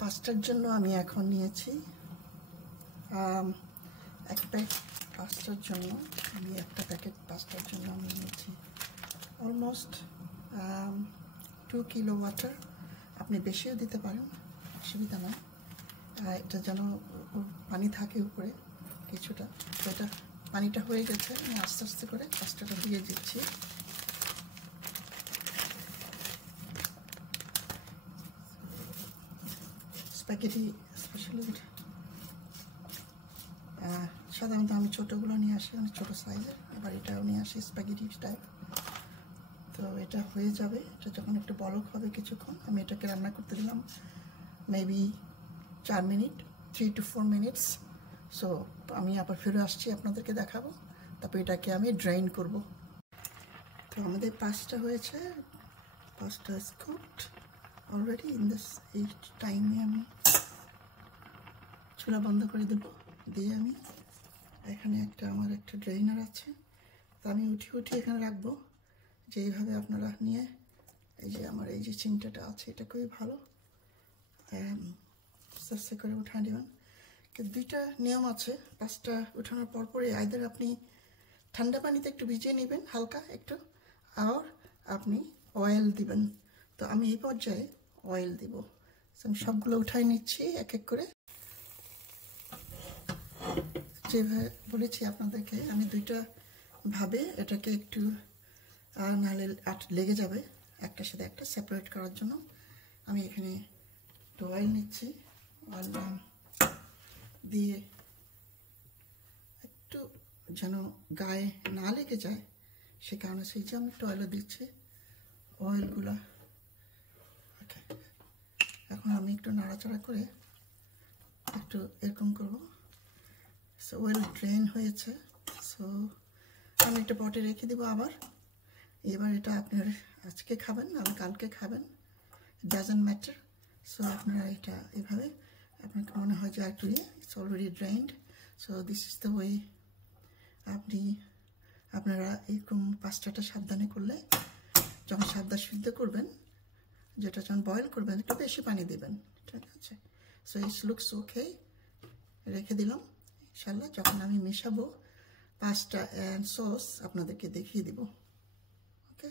পাস্তার জন্য আমি এখন নিয়েছি এক প্যাকেট পাস্তার জন্য একটা প্যাকেট পাস্তার জন্য আমি নিয়েছি অলমোস্ট 2 কিলো ওয়াটার। আপনি বেশিও দিতে পারেন, অসুবিধা নয়। এটা যেন পানি থাকে উপরে কিছুটা। তো এটা পানিটা হয়ে গেছে, আমি আস্তে আস্তে করে পাস্তাটা দিয়ে দিচ্ছি। স্প্যাগেটি স্পেশালি সাধারণত আমি ছোটোগুলো নিয়ে আসি, অনেক ছোটো সাইজের। এবার এটাও নিয়ে আসি স্প্যাগেটি টাইপ। তো এটা হয়ে যাবে। এটা যখন একটু বলক হবে কিছুক্ষণ, আমি এটাকে রান্না করতে দিলাম maybe 4 minute, 3 to 4 minutes. So আমি আবার ফিরে আসছি, আপনাদেরকে দেখাবো। তারপর এটাকে আমি ড্রাইন করব। তো আমাদের পাস্তা হয়েছে, pasta is cooked already. In this এই টাইমে আমি চুলা বন্ধ করে দেবো। দিয়ে আমি এখানে আমার একটা ড্রেইনার আছে, তো আমি উঠিয়ে এখানে রাখবো। যে এইভাবে আপনারা নিয়ে এই যে আমার এই যে চিমটাটা আছে, এটা খুবই ভালো, আস্তে আস্তে করে উঠা নেবেন। কিন্তু দুইটা নিয়ম আছে পাস্তা উঠানোর পরপরই। আইদার আপনি ঠান্ডা পানিতে একটু ভিজিয়ে নেবেন হালকা একটু, আর আপনি অয়েল দিবেন। তো আমি এই পর্যায়ে অয়েল দিব। আমি সবগুলো উঠাই নিচ্ছি এক এক করে। যেভাবে বলেছি আপনাদেরকে, আমি দুইটা ভাবে এটাকে একটু নাহলে লেগে যাবে একটার সাথে একটা, সেপারেট করার জন্য আমি এখানে একটু অয়েল নিচ্ছি। অয়েল দিয়ে একটু যেন গায়ে না লেগে যায় সে কারণে সেই যে আমি একটু অয়েলও দিচ্ছি। অয়েলগুলো ওকে, এখন আমি একটু নাড়াচাড়া করে একটু এরকম করবো। সো ওয়েল ড্রেন হয়েছে। সো আমি একটা পটে রেখে দেবো আবার। এবার এটা আপনার আজকে খাবেন আর কালকে খাবেন, ডাজন্ট ম্যাটার। সো আপনারা এটা এভাবে, আপনাকে মনে হয় যে একটু it's already drained. So this is the way. আপনারা এরকম পাস্তাটা সাবধানে করলে, যখন সিদ্ধ করবেন, যেটা যখন বয়েল করবেন, একটু বেশি পানি দেবেন, ঠিক আছে? সো ইটস লুকস ওকে। রেখে দিলাম। ইনশাল্লাহ যখন আমি মেশাবো পাস্তা অ্যান্ড সস আপনাদেরকে দেখিয়ে দিব। ওকে,